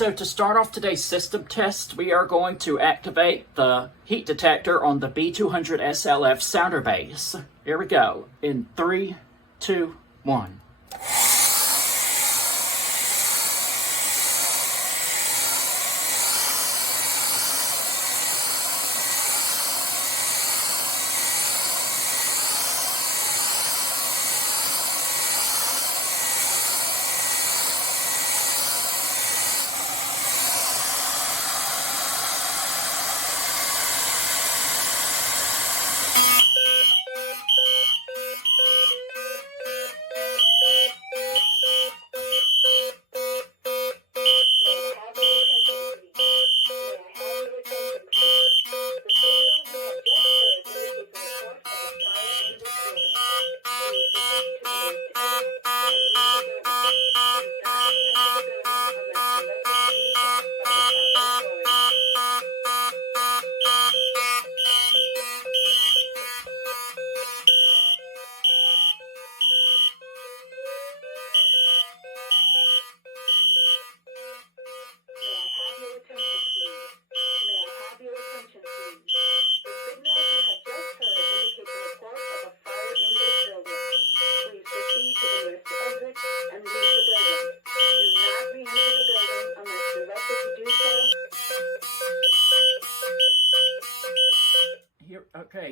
So to start off today's system test, we are going to activate the heat detector on the B200SLF sounder base. Here we go. In 3, 2, 1.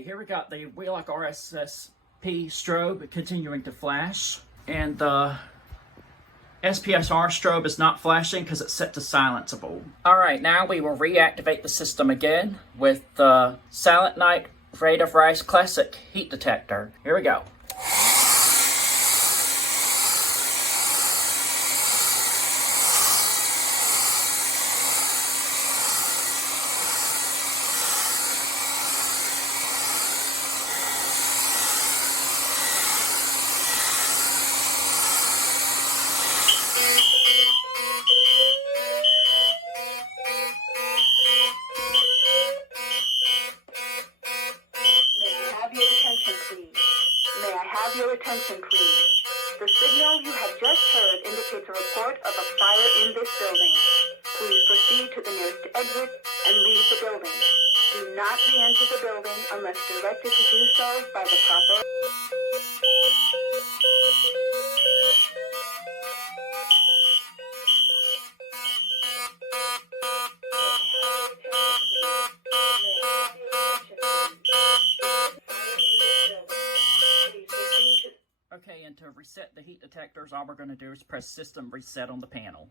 Here we got the Wheelock RSSP strobe continuing to flash, and the SPSR strobe is not flashing because it's set to silenceable. Alright, now we will reactivate the system again with the Silent Night Rate of Rise Classic heat detector. Here we go. Your attention, please. The signal you have just heard indicates a report of a fire in this building. Please proceed to the nearest exit and leave the building. Do not re-enter the building unless directed to do so by the proper... Okay, and to reset the heat detectors, all we're going to do is press System Reset on the panel.